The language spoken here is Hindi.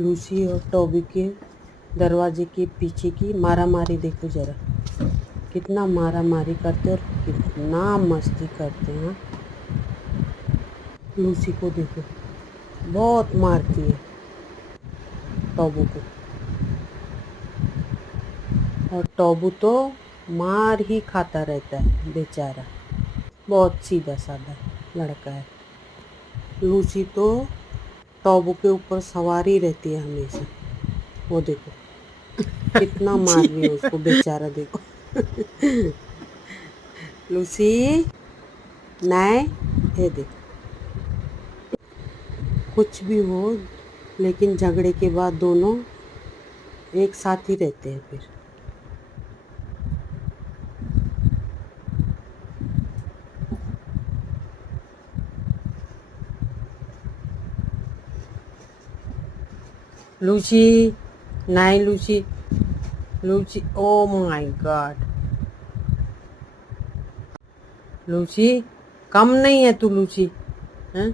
लूसी और टॉबी के दरवाजे के पीछे की मारामारी देखो ज़रा, कितना मारामारी करते और कितना मस्ती करते हैं। लूसी को देखो, बहुत मारती है टॉबू को, और टॉबू तो मार ही खाता रहता है बेचारा, बहुत सीधा साधा लड़का है। लूसी तो टॉबू के ऊपर सवारी रहती है हमेशा। वो देखो कितना मार रही है उसको, बेचारा देखो। लूसी नहीं, ये देखो, कुछ भी हो लेकिन झगड़े के बाद दोनों एक साथ ही रहते हैं फिर। लूसी नहीं, Lucy Lucy, oh my god, Lucy कम नहीं है तू, लूसी हैं?